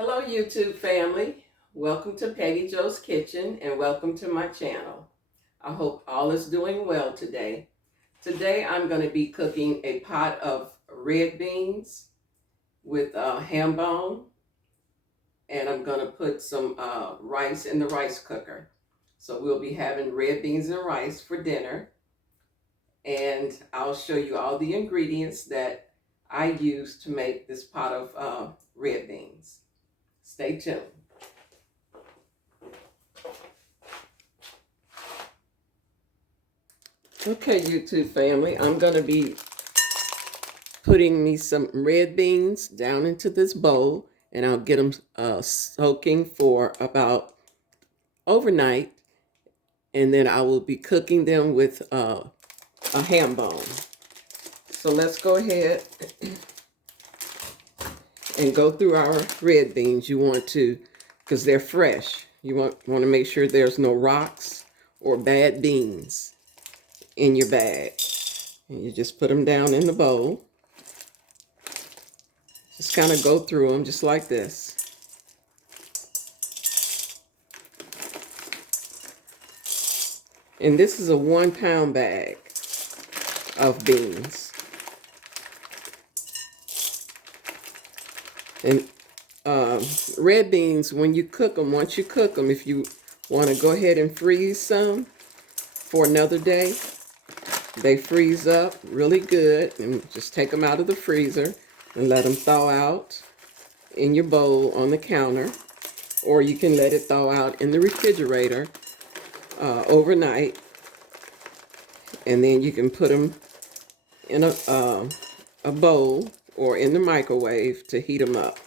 Hello YouTube family, welcome to Peggy Joe's Kitchen and welcome to my channel. I hope all is doing well today. Today I'm going to be cooking a pot of red beans with ham bone, and I'm going to put some rice in the rice cooker. So we'll be having red beans and rice for dinner, and I'll show you all the ingredients that I use to make this pot of red beans. Stay tuned. Okay, YouTube family, I'm going to be putting me some red beans down into this bowl, and I'll get them soaking for about overnight, and then I will be cooking them with a ham bone. So let's go ahead and go through our red beans. You want to, because they're fresh, you want to make sure there's no rocks or bad beans in your bag. And you just put them down in the bowl. Just kind of go through them just like this. And this is a 1 pound bag of beans. And red beans, when you cook them, once you cook them, if you want to go ahead and freeze some for another day, they freeze up really good. And just take them out of the freezer and let them thaw out in your bowl on the counter. Or you can let it thaw out in the refrigerator overnight. And then you can put them in a bowl or in the microwave to heat them up.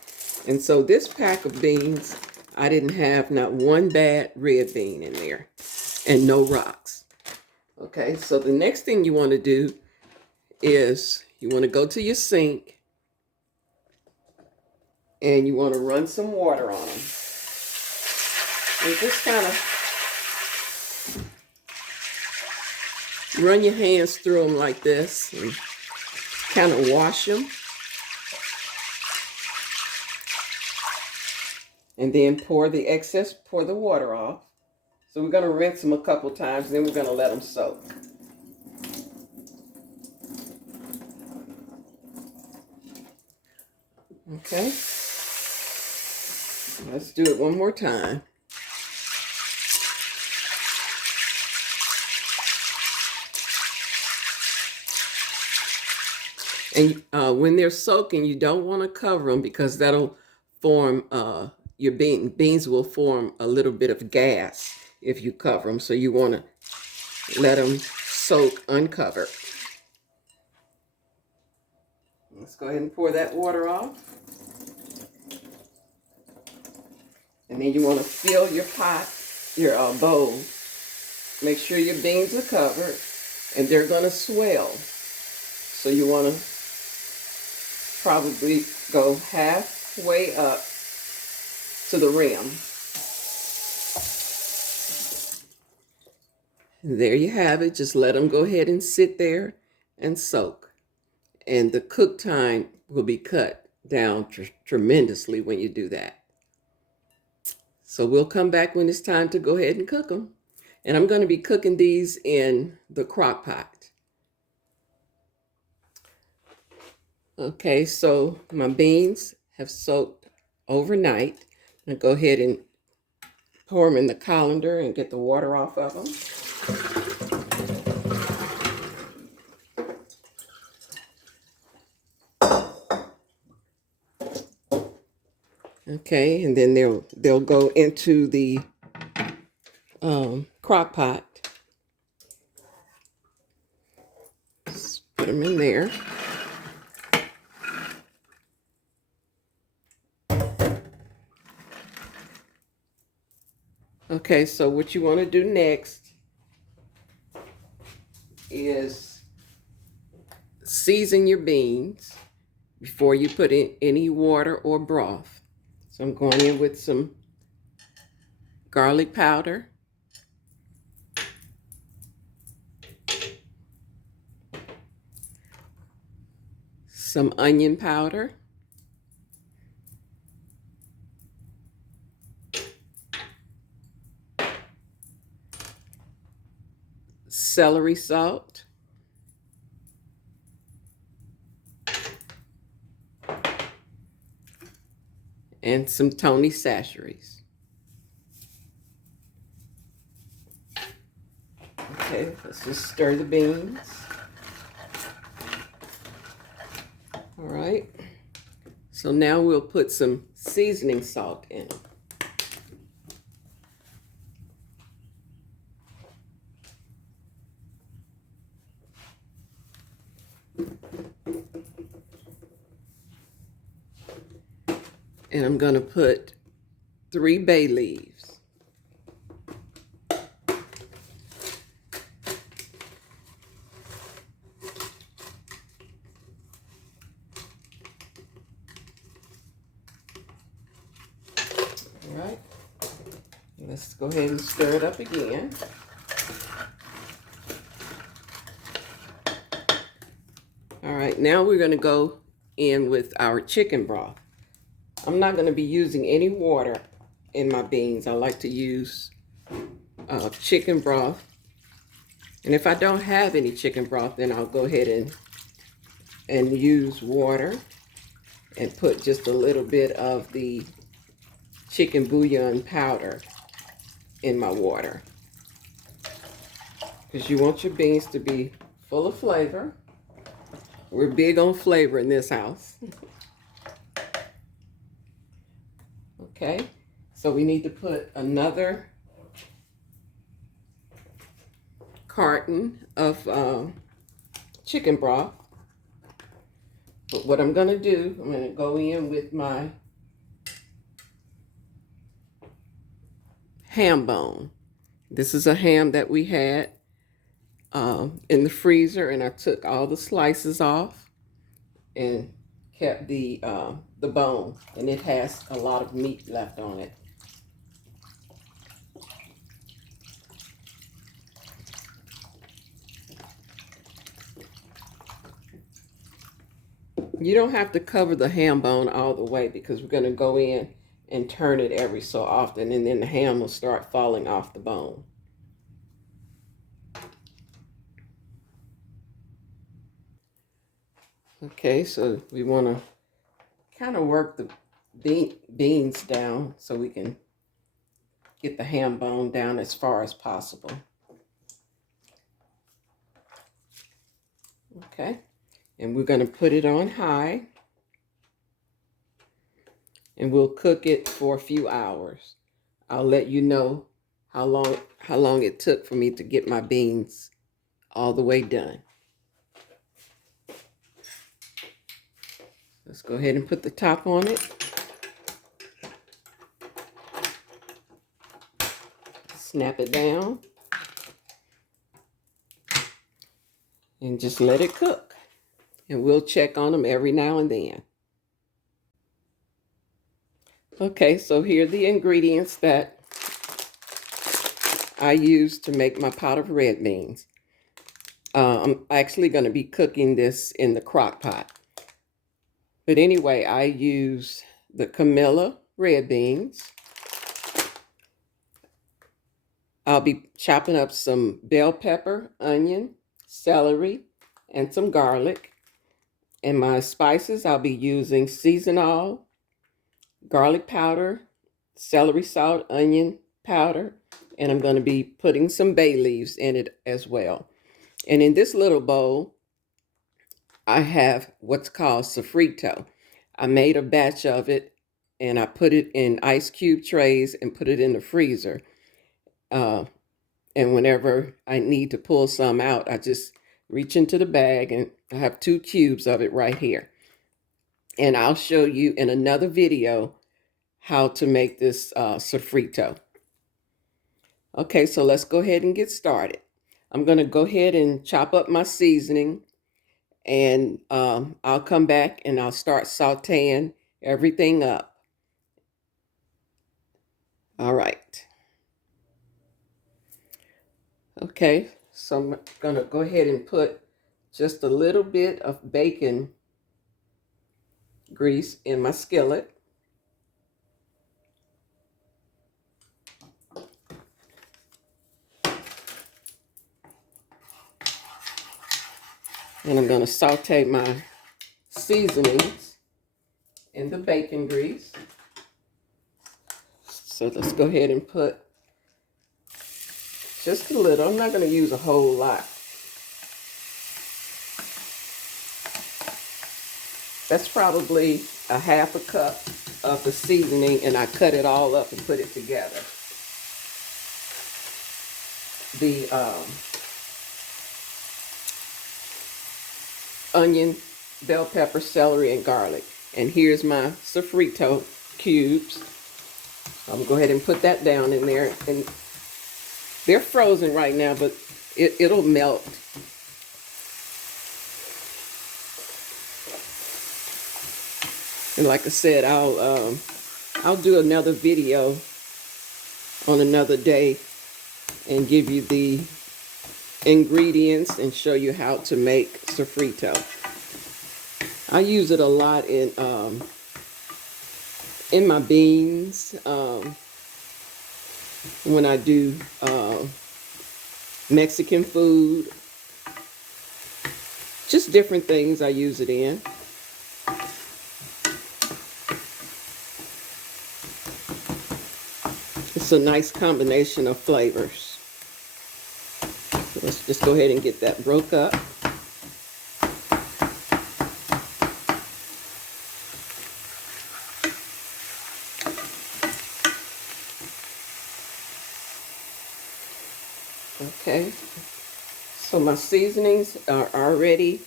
And so this pack of beans, I didn't have not one bad red bean in there and no rocks. Okay, so the next thing you want to do is you want to go to your sink and you want to run some water on them. And just kind of run your hands through them like this and kind of wash them. And then pour the water off. So we're going to rinse them a couple times, then we're going to let them soak. Okay. Let's do it one more time. And when they're soaking, you don't want to cover them because that'll form, your beans will form a little bit of gas if you cover them. So you want to let them soak uncovered. Let's go ahead and pour that water off. And then you want to fill your pot, your bowl. Make sure your beans are covered and they're going to swell. So you want to probably go halfway up to the rim. And there you have it. Just let them go ahead and sit there and soak. And the cook time will be cut down tremendously when you do that. So we'll come back when it's time to go ahead and cook them. And I'm going to be cooking these in the crock pot. Okay, so my beans have soaked overnight. I'm going to go ahead and pour them in the colander and get the water off of them. Okay, and then they'll go into the crock pot. Just put them in there. Okay, so what you want to do next is season your beans before you put in any water or broth. So I'm going in with some garlic powder, some onion powder, celery salt, and some Tony Chachere's. Okay, let's just stir the beans. All right. So now we'll put some seasoning salt in them. And I'm going to put 3 bay leaves. All right. Let's go ahead and stir it up again. All right, now we're going to go in with our chicken broth. I'm not going to be using any water in my beans. I like to use chicken broth. And if I don't have any chicken broth, then I'll go ahead and use water and put just a little bit of the chicken bouillon powder in my water. Because you want your beans to be full of flavor. We're big on flavor in this house. Okay, so we need to put another carton of chicken broth. But what I'm going to do, I'm going to go in with my ham bone. This is a ham that we had in the freezer, and I took all the slices off and kept the bone, and it has a lot of meat left on it. You don't have to cover the ham bone all the way because we're going to go in and turn it every so often, and then the ham will start falling off the bone. Okay, so we want to kind of work the beans down so we can get the ham bone down as far as possible. Okay, and we're going to put it on high, and we'll cook it for a few hours. I'll let you know how long it took for me to get my beans all the way done. Let's go ahead and put the top on it. Snap it down. And just let it cook. And we'll check on them every now and then. Okay, so here are the ingredients that I use to make my pot of red beans. I'm actually going to be cooking this in the crock pot. But anyway, I use the Camilla red beans. I'll be chopping up some bell pepper, onion, celery, and some garlic. And my spices, I'll be using seasonal, garlic powder, celery salt, onion powder, and I'm going to be putting some bay leaves in it as well. And in this little bowl, I have what's called sofrito. I made a batch of it, and I put it in ice cube trays and put it in the freezer. And whenever I need to pull some out, I just reach into the bag, and I have 2 cubes of it right here. And I'll show you in another video how to make this sofrito. Okay, so let's go ahead and get started. I'm going to go ahead and chop up my seasoning, and I'll come back and I'll start sauteing everything up. All right. Okay, so I'm going to go ahead and put just a little bit of bacon grease in my skillet. And I'm going to saute my seasonings in the bacon grease. So let's go ahead and put just a little. I'm not going to use a whole lot. That's probably a half a cup of the seasoning, and I cut it all up and put it together. The onion, bell pepper, celery, and garlic. And here's my sofrito cubes. I'm going to go ahead and put that down in there. And they're frozen right now, but it'll melt. And like I said, I'll do another video on another day and give you the ingredients and show you how to make sofrito. I use it a lot in my beans, when I do Mexican food, just different things I use it in. It's a nice combination of flavors. So let's just go ahead and get that broke up. Okay, so my seasonings are already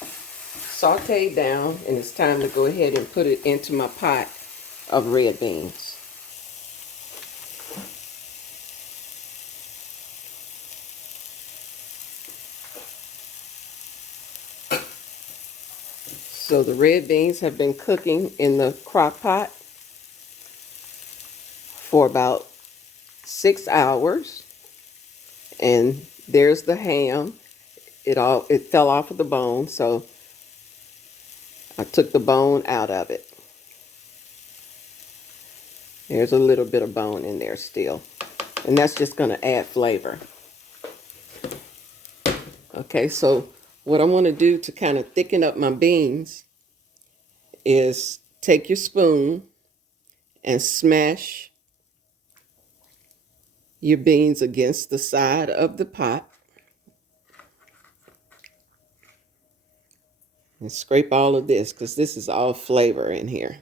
sauteed down, and it's time to go ahead and put it into my pot of red beans. So the red beans have been cooking in the crock pot for about 6 hours. And there's the ham. It fell off of the bone, so I took the bone out of it. There's a little bit of bone in there still. And that's just going to add flavor. Okay, so what I want to do to kind of thicken up my beans is take your spoon and smash your beans against the side of the pot. And scrape all of this, because this is all flavor in here.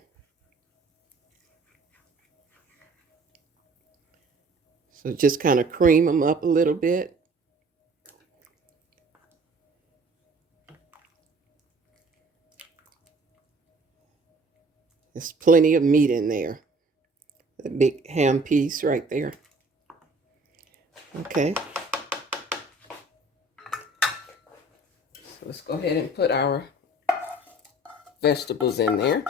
So just kind of cream them up a little bit. There's plenty of meat in there. The big ham piece right there. Okay. So let's go ahead and put our vegetables in there.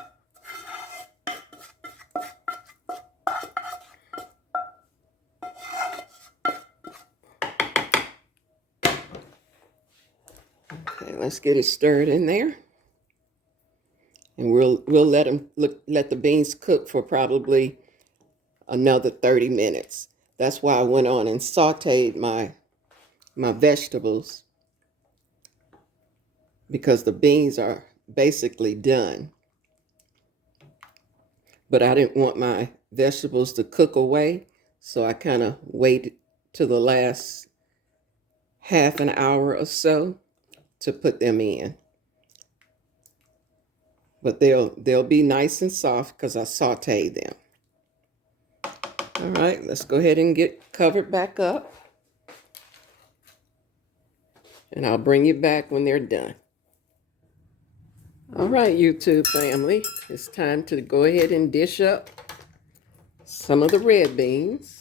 Okay, let's get it stirred in there. And we'll let the beans cook for probably another 30 minutes. That's why I went on and sauteed my vegetables, because the beans are basically done. But I didn't want my vegetables to cook away, so I kind of waited to the last half an hour or so to put them in. But they'll be nice and soft because I sauteed them. All right, let's go ahead and get covered back up. And I'll bring you back when they're done. All right, YouTube family, it's time to go ahead and dish up some of the red beans.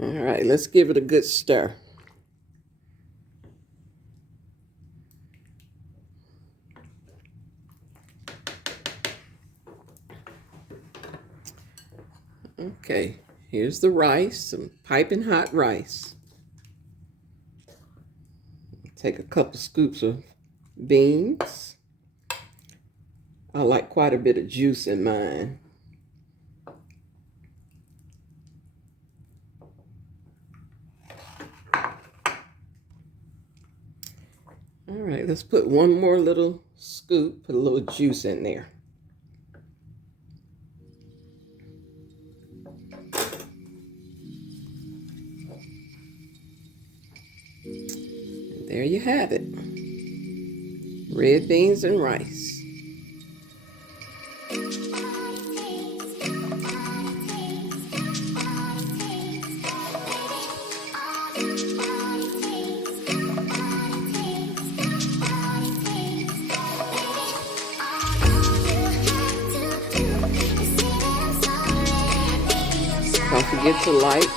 All right, let's give it a good stir. Okay, here's the rice, some piping hot rice. Take a couple scoops of beans. I like quite a bit of juice in mine. All right, let's put one more little scoop, put a little juice in there. And there you have it. Red beans and rice. Don't forget to like,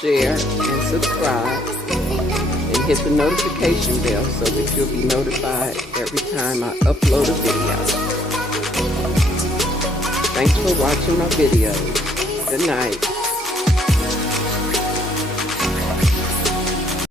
share, and subscribe, and hit the notification bell so that you'll be notified every time I upload a video. Thanks for watching my videos. Good night.